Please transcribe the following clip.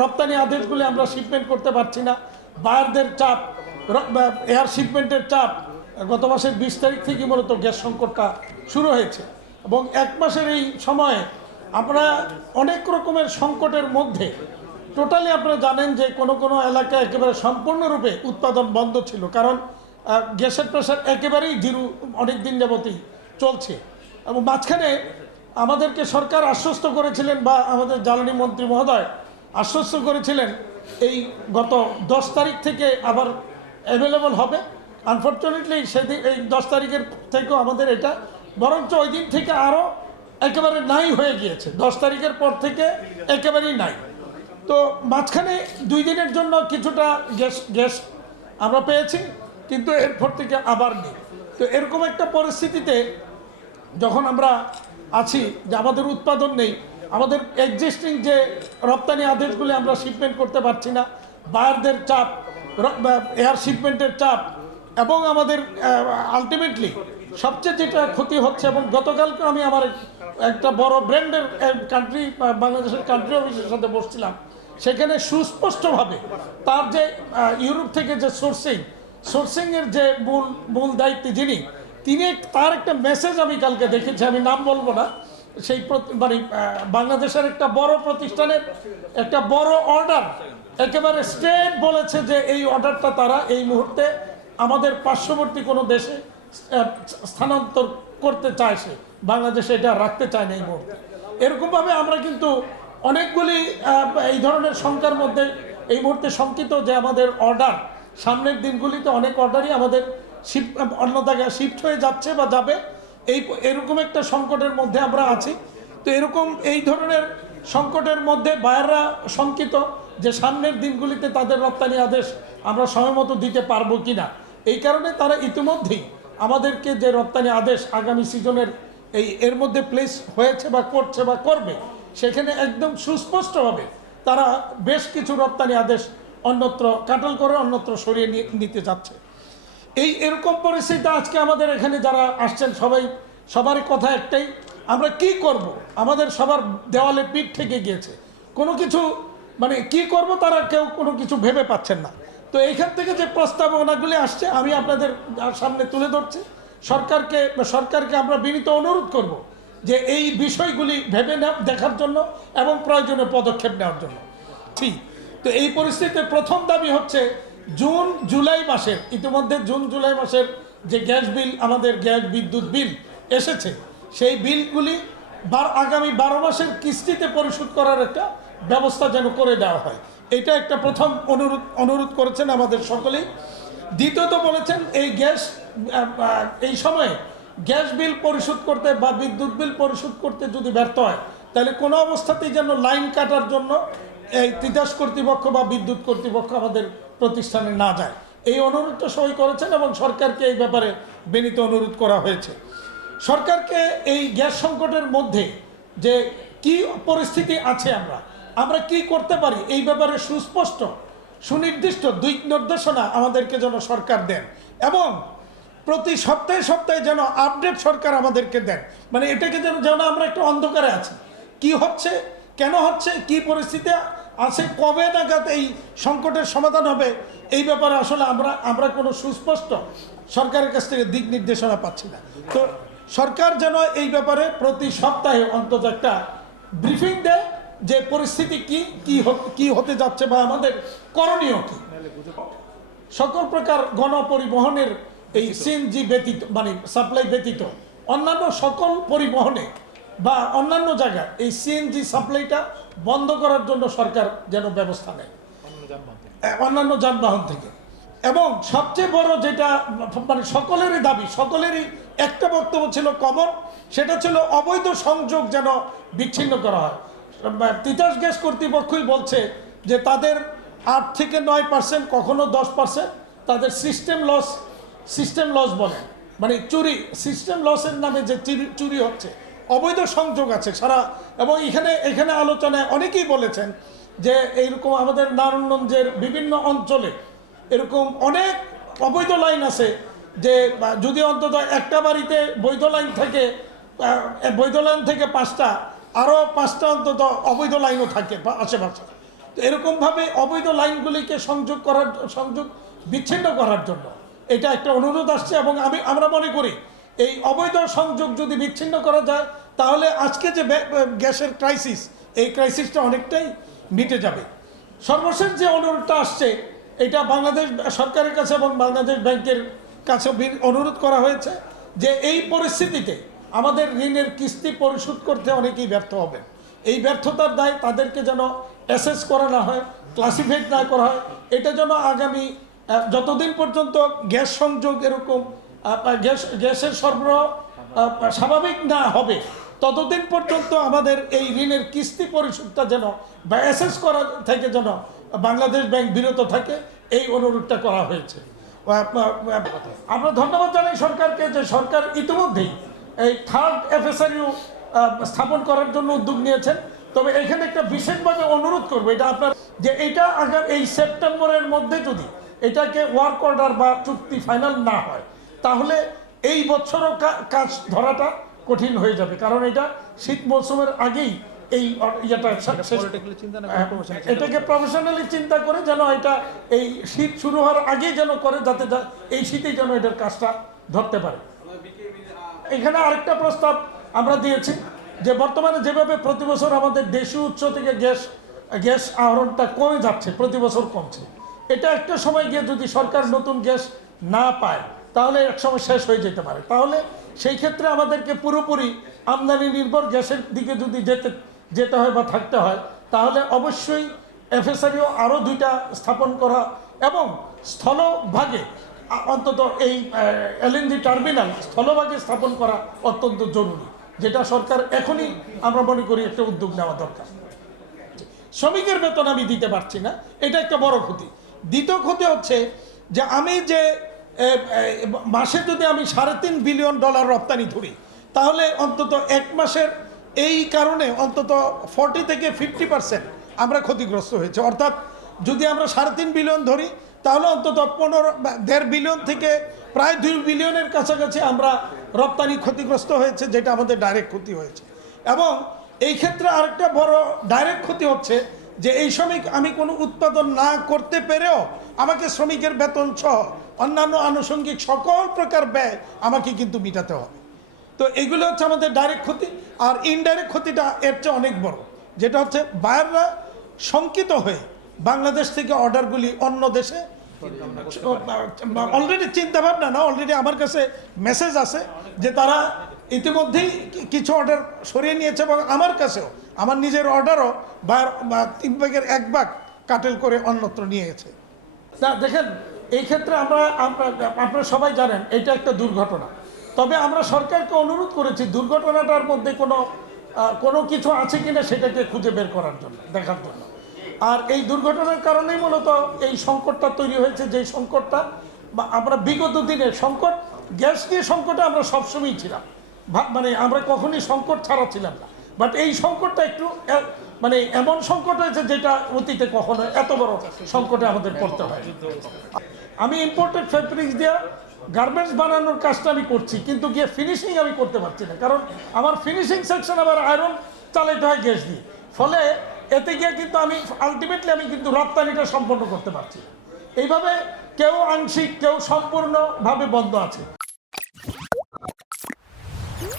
রপ্তানি আদেশগুলি আমরা শিপমেন্ট করতে পারছি না, বায়ারদের চাপ, এয়ার শিপমেন্টের চাপ। গত মাসের 20 তারিখ থেকে মূলত গ্যাস সংকটটা শুরু হয়েছে এবং এক মাসের এই সময়ে আমরা অনেক রকমের সংকটের মধ্যে টোটালি আপনারা জানেন যে কোনো এলাকায় একেবারে সম্পূর্ণরূপে উৎপাদন বন্ধ ছিল, কারণ গ্যাসের প্রেশার একেবারেই জিরো অনেক দিন যাবতই চলছে। এবং মাঝখানে আমাদেরকে সরকার আশ্বস্ত করেছিলেন বা আমাদের জ্বালানি মন্ত্রী মহোদয় আশ্বস্ত করেছিলেন এই গত 10 তারিখ থেকে আবার অ্যাভেলেবল হবে। আনফর্চুনেটলি সেদিন এই 10 তারিখের থেকেও আমাদের এটা বরঞ্চ ওই দিন থেকে আরও একেবারে নাই হয়ে গিয়েছে। 10 তারিখের পর থেকে একেবারেই নাই। তো মাঝখানে 2 দিনের জন্য কিছুটা গ্যাস আমরা পেয়েছি, কিন্তু এরপর থেকে আবার নেই। তো এরকম একটা পরিস্থিতিতে যখন আমরা আছি যে আমাদের উৎপাদন নেই, আমাদের এক্সিস্টিং যে রপ্তানি আদেশগুলি আমরা শিপমেন্ট করতে পারছি না, বায়ারদের চাপ, এয়ার শিপমেন্টের চাপ, এবং আমাদের আলটিমেটলি সবচেয়ে যেটা ক্ষতি হচ্ছে, এবং গতকালকে আমি আমার একটা বড় ব্র্যান্ডের কান্ট্রি বাংলাদেশের কান্ট্রি অফিসের সাথে বসছিলাম, সেখানে সুস্পষ্টভাবে তার যে ইউরোপ থেকে যে সোর্সিংয়ের যে মূল দায়িত্বে তিনি তার একটা মেসেজ আমি কালকে দেখেছি, আমি নাম বলবো না, সেই মানে বাংলাদেশের একটা বড় প্রতিষ্ঠানের একটা বড় অর্ডার একেবারে স্ট্রেট বলেছে যে এই অর্ডারটা তারা এই মুহূর্তে আমাদের পার্শ্ববর্তী কোনো দেশে স্থানান্তর করতে চায়, সে বাংলাদেশে এটা রাখতে চায় না এই মুহূর্তে। এরকমভাবে আমরা কিন্তু অনেকগুলি এই ধরনের শঙ্কার মধ্যে এই মুহূর্তে শঙ্কিত যে আমাদের অর্ডার সামনের দিনগুলিতে অনেক অর্ডারই আমাদের অন্য জায়গায় শিফট হয়ে যাচ্ছে বা যাবে, এরকম একটা সংকটের মধ্যে আমরা আছি। তো এরকম এই ধরনের সংকটের মধ্যে বায়াররা শঙ্কিত যে সামনের দিনগুলিতে তাদের রপ্তানি আদেশ আমরা সময়মতো দিতে পারবো কিনা। এই কারণে তারা ইতিমধ্যেই আমাদেরকে যে রপ্তানি আদেশ আগামী সিজনের এর মধ্যে প্লেস হয়েছে বা করছে বা করবে, সেখানে একদম সুস্পষ্টভাবে তারা বেশ কিছু রপ্তানি আদেশ অন্যত্র কাটাল করে অন্যত্র সরিয়ে নিতে যাচ্ছে। এরকম পরিস্থিতি আজকে আমাদের এখানে যারা আসছেন সবারই কথা একটাই, আমরা কি করব, আমাদের সবার দেওয়ালে পিঠ থেকে গিয়েছে, কোনো কিছু মানে কি করব তারা কেউ কোনো কিছু ভেবে পাচ্ছেন না। তো এইখান থেকে যে প্রস্তাবনাগুলি আসছে আমি আপনাদের সামনে তুলে ধরছি। সরকারকে আমরা বিনীত অনুরোধ করব যে এই বিষয়গুলি ভেবে দেখার জন্য এবং প্রয়োজনীয় পদক্ষেপ নেওয়ার জন্য। ঠিক, তো এই পরিস্থিতিতে প্রথম দাবি হচ্ছে জুন জুলাই মাসের ইতিমধ্যে জুন জুলাই মাসের যে গ্যাস বিল, আমাদের গ্যাস বিদ্যুৎ বিল এসেছে, সেই বিলগুলি আগামী 12 মাসের কিস্তিতে পরিশোধ করার একটা ব্যবস্থা যেন করে দেওয়া হয়, এটা একটা প্রথম অনুরোধ করেছেন আমাদের সকলেই। দ্বিতীয়ত বলেছেন এই সময়ে গ্যাস বিল পরিশোধ করতে বা বিদ্যুৎ বিল পরিশোধ করতে যদি ব্যর্থ হয়, তাহলে কোনো অবস্থাতেই যেন লাইন কাটার জন্য এই তিতাস কর্তৃপক্ষ বা বিদ্যুৎ কর্তৃপক্ষ আমাদের প্রতিষ্ঠানে না যায়। এই অনুরোধটা সই করেছেন এবং সরকারকে এই ব্যাপারে বিনীত অনুরোধ করা হয়েছে। সরকারকে এই গ্যাস সংকটের মধ্যে যে কি পরিস্থিতি আছে, আমরা কি করতে পারি, এই ব্যাপারে সুস্পষ্ট সুনির্দিষ্ট দিক নির্দেশনা আমাদেরকে যেন সরকার দেন এবং প্রতি সপ্তাহে যেন আপডেট সরকার আমাদেরকে দেন। মানে এটাকে যেন আমরা একটু অন্ধকারে আছি, কি হচ্ছে, কেন হচ্ছে, কি পরিস্থিতি আছে, কবে নাগাদ এই সংকটের সমাধান হবে, এই ব্যাপারে আসলে আমরা কোনো সুস্পষ্ট সরকারের কাছ থেকে দিক নির্দেশনা পাচ্ছি না। তো সরকার যেন এই ব্যাপারে প্রতি সপ্তাহে অন্তত একটা ব্রিফিং দেয় যে পরিস্থিতি কি হতে যাচ্ছে বা আমাদের করণীয় কি। সকল প্রকার গণপরিবহনের এই সিএনজি ব্যতীত মানে সাপ্লাই ব্যতীত অন্যান্য সকল পরিবহনে বা অন্যান্য জায়গায় এই সিএনজি সাপ্লাইটা বন্ধ করার জন্য সরকার যেন ব্যবস্থা নেয় অন্যান্য যানবাহন থেকে। এবং সবচেয়ে বড় যেটা মানে সকলেরই দাবি, সকলেরই একটা বক্তব্য ছিল কমন, সেটা ছিল অবৈধ সংযোগ যেন বিচ্ছিন্ন করা হয়। তিতাস গ্যাস কর্তৃপক্ষই বলছে যে তাদের 8 থেকে 9%, কখনো 10% তাদের সিস্টেম লস বলে, মানে চুরি, সিস্টেম লসের নামে যে চুরি হচ্ছে, অবৈধ সংযোগ আছে সারা। এবং এখানে আলোচনায় অনেকেই বলেছেন যে এইরকম আমাদের নারায়ণগঞ্জের বিভিন্ন অঞ্চলে এরকম অনেক অবৈধ লাইন আছে, যে যদি অন্তত একটা বাড়িতে বৈধ লাইন থেকে 5টা, আরও 5টা অন্তত অবৈধ লাইনও থাকে আশেপাশে। তো এরকমভাবে অবৈধ লাইনগুলিকে সংযোগ বিচ্ছিন্ন করার জন্য এটা একটা অনুরোধ আসছে। এবং আমরা মনে করি এই অবৈধ সংযোগ যদি বিচ্ছিন্ন করা যায় তাহলে আজকে যে গ্যাসের ক্রাইসিস, এই ক্রাইসিসটা অনেকটাই মিটে যাবে। সর্বশেষ যে অনুরোধটা আসছে এটা বাংলাদেশ সরকারের কাছে এবং বাংলাদেশ ব্যাংকের কাছে অনুরোধ করা হয়েছে যে এই পরিস্থিতিতে আমাদের ঋণের কিস্তি পরিশোধ করতে অনেকেই ব্যর্থ হবেন। এই ব্যর্থতার দায় তাদেরকে যেন অ্যাসেস করা না হয়, ক্লাসিফাইড না করা হয়। এটা যেন আগামী যতদিন পর্যন্ত গ্যাস সংযোগ এরকম গ্যাসের সরবরাহ স্বাভাবিক না হবে ততদিন পর্যন্ত আমাদের এই ঋণের কিস্তি পরিশোধটা যেন বা অ্যাসেস করা থেকে যেন বাংলাদেশ ব্যাংক বিরত থাকে, এই অনুরোধটা করা হয়েছে। আমরা ধন্যবাদ জানাই সরকারকে যে সরকার ইতিমধ্যেই এই থার্ড এফএসআরইউ স্থাপন করার জন্য উদ্যোগ নিয়েছেন। তবে এখানে একটা বিশেষভাবে অনুরোধ করবো এটা আপনার যে এটা আগামী এই সেপ্টেম্বরের মধ্যে যদি এটাকে ওয়ার্ক অর্ডার বা চুক্তি ফাইনাল না হয় তাহলে এই বছরও কাজ ধরাটা কঠিন হয়ে যাবে, কারণ এটা শীত মৌসুমের আগেই এই এটাকে প্রফেশনালি চিন্তা করে যেন এটা এই শীত শুরু হওয়ার আগেই যেন করে, যাতে এই শীতেই যেন এটার কাজটা ধরতে পারে। এখানে আরেকটা প্রস্তাব আমরা দিয়েছি যে বর্তমানে যেভাবে প্রতি বছর আমাদের দেশীয় উৎস থেকে গ্যাস আহরণটা কমে যাচ্ছে, প্রতি বছর কমছে, এটা একটা সময় গিয়ে যদি সরকার নতুন গ্যাস না পায় তাহলে এক সময় শেষ হয়ে যেতে পারে। তাহলে সেই ক্ষেত্রে আমাদেরকে পুরোপুরি আমদানি নির্ভর গ্যাসের দিকে যদি যেতে হয় বা থাকতে হয় তাহলে অবশ্যই এফএসআরইউ আরও 2টা স্থাপন করা এবং স্থলভাগে অন্তত এই এলএনজি টার্মিনাল স্থলভাগে স্থাপন করা অত্যন্ত জরুরি, যেটা সরকার এখনই আমরা মনে করি একটা উদ্যোগ নেওয়া দরকার। শ্রমিকের বেতন আমি দিতে পারছি না, এটা একটা বড় ক্ষতি। দ্বিতীয় ক্ষতি হচ্ছে যে আমি যে মাসে যদি আমি $3.5 বিলিয়ন রপ্তানি ধরি তাহলে অন্তত এক মাসের এই কারণে অন্তত 40 থেকে 50% আমরা ক্ষতিগ্রস্ত হয়েছে। অর্থাৎ যদি আমরা 3.5 বিলিয়ন ধরি তাহলে অন্তত 1.5 বিলিয়ন থেকে প্রায় 2 বিলিয়নের কাছাকাছি আমরা রপ্তানি ক্ষতিগ্রস্ত হয়েছে, যেটা আমাদের ডাইরেক্ট ক্ষতি হয়েছে। এবং এই ক্ষেত্রে আরেকটা বড় ডাইরেক্ট ক্ষতি হচ্ছে যে এই শ্রমিক আমি কোনো উৎপাদন না করতে পেরেও আমাকে শ্রমিকের বেতন সহ অন্যান্য আনুষঙ্গিক সকল প্রকার ব্যয় আমাকে কিন্তু মেটাতে হবে। তো এগুলো হচ্ছে আমাদের ডাইরেক্ট ক্ষতি। আর ইনডাইরেক্ট ক্ষতিটা এর চেয়ে অনেক বড়, যেটা হচ্ছে বায়াররা শঙ্কিত হয়ে বাংলাদেশ থেকে অর্ডারগুলি অন্য দেশে অলরেডি চিন্তাভাবনা না, অলরেডি আমার কাছে মেসেজ আছে যে তারা ইতিমধ্যেই কিছু অর্ডার সরিয়ে নিয়েছে এবং আমার কাছেও আমার নিজের অর্ডারও বা 3 ভাগের 1 ভাগ কাটেল করে অন্যত্র নিয়ে গেছে। তা দেখেন এই ক্ষেত্রে আপনারা সবাই জানেন এটা একটা দুর্ঘটনা। তবে আমরা সরকারকে অনুরোধ করেছি দুর্ঘটনাটার মধ্যে কোনো কিছু আছে কিনা সেটাকে খুঁজে বের করার জন্য, দেখার জন্য। আর এই দুর্ঘটনার কারণেই মূলত এই সংকটটা তৈরি হয়েছে, যে সংকটটা আমরা বিগত দিনের সংকট, গ্যাস নিয়ে সংকটে আমরা সবসময়ই ছিলাম, মানে আমরা কখনই সংকট ছাড়া ছিলাম না। বাট এই সংকটটা একটু মানে এমন সংকট হয়েছে যেটা অতীতে কখনো এত বড় সংকটে আমাদের পড়তে হয়। আমি ইম্পোর্টেড ফ্যাব্রিক্স দিয়ে গার্মেন্টস বানানোর কাজটা আমি করছি, কিন্তু গিয়ে ফিনিশিং আমি করতে পারছি না, কারণ আমার ফিনিশিং সেকশন আবার আয়রন চালাইতে হয় গ্যাস দিয়ে। ফলে এতে গিয়ে কিন্তু আমি আলটিমেটলি আমি কিন্তু রপ্তানিটা সম্পন্ন করতে পারছি। এইভাবে কেউ আংশিক কেউ সম্পূর্ণভাবে বন্ধ আছে।